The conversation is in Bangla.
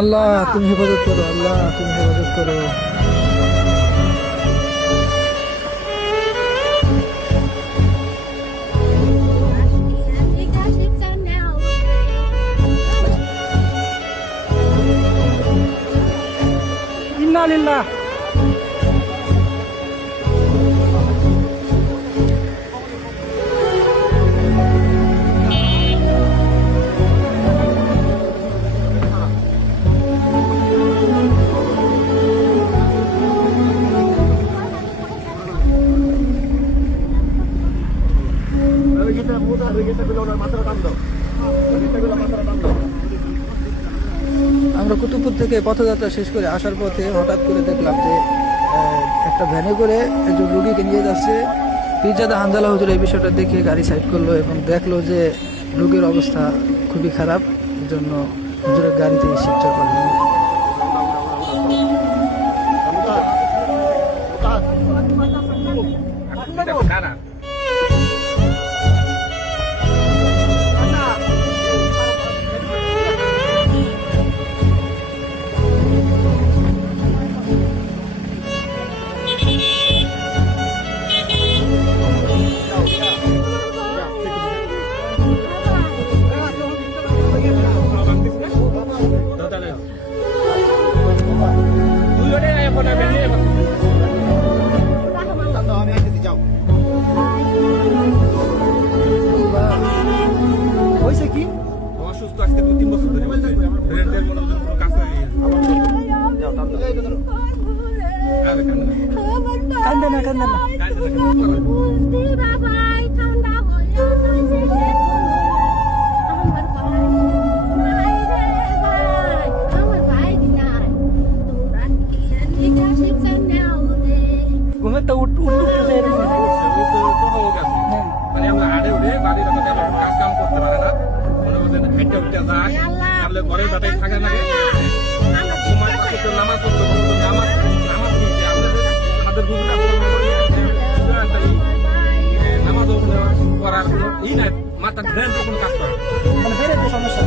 আল্লাহ তুমি হেফাজত করো, আল্লাহ তুমি হেফাজত করো। ইন্না লিল্লাহ। আমরা কুতুবপুর থেকে পথযাত্রা শেষ করে আসার পথে হঠাৎ করে দেখলাম যে একটা ভ্যানে করে একজন রোগীকে নিয়ে যাচ্ছে। পীরজাদা হানজালা হুজুর এই বিষয়টা দেখে গাড়ি সাইড করলো এবং দেখলো যে রোগীর অবস্থা খুবই খারাপ, এই জন্য হুজুরের গাড়িতে শিবচর করলো। কান্দে না কান্দে না। ঘুমের তো উঠতেছে মানে আমরা আড়ে উঠে বাড়ির কাজ কাম করতে পারে না, মনে মধ্যে হাইটে উঠে যায়, তাহলে ঘরে দাঁড়াই থাকে না, সময় পাশে তো নামাজ পড়তে বলতো, নামাজ নিতে আমাদের গুরু নামাজ করার কোনো ই নাই, মাথার ব্রেন কোনো কাজ করে মানে বেড়ে সমস্যা।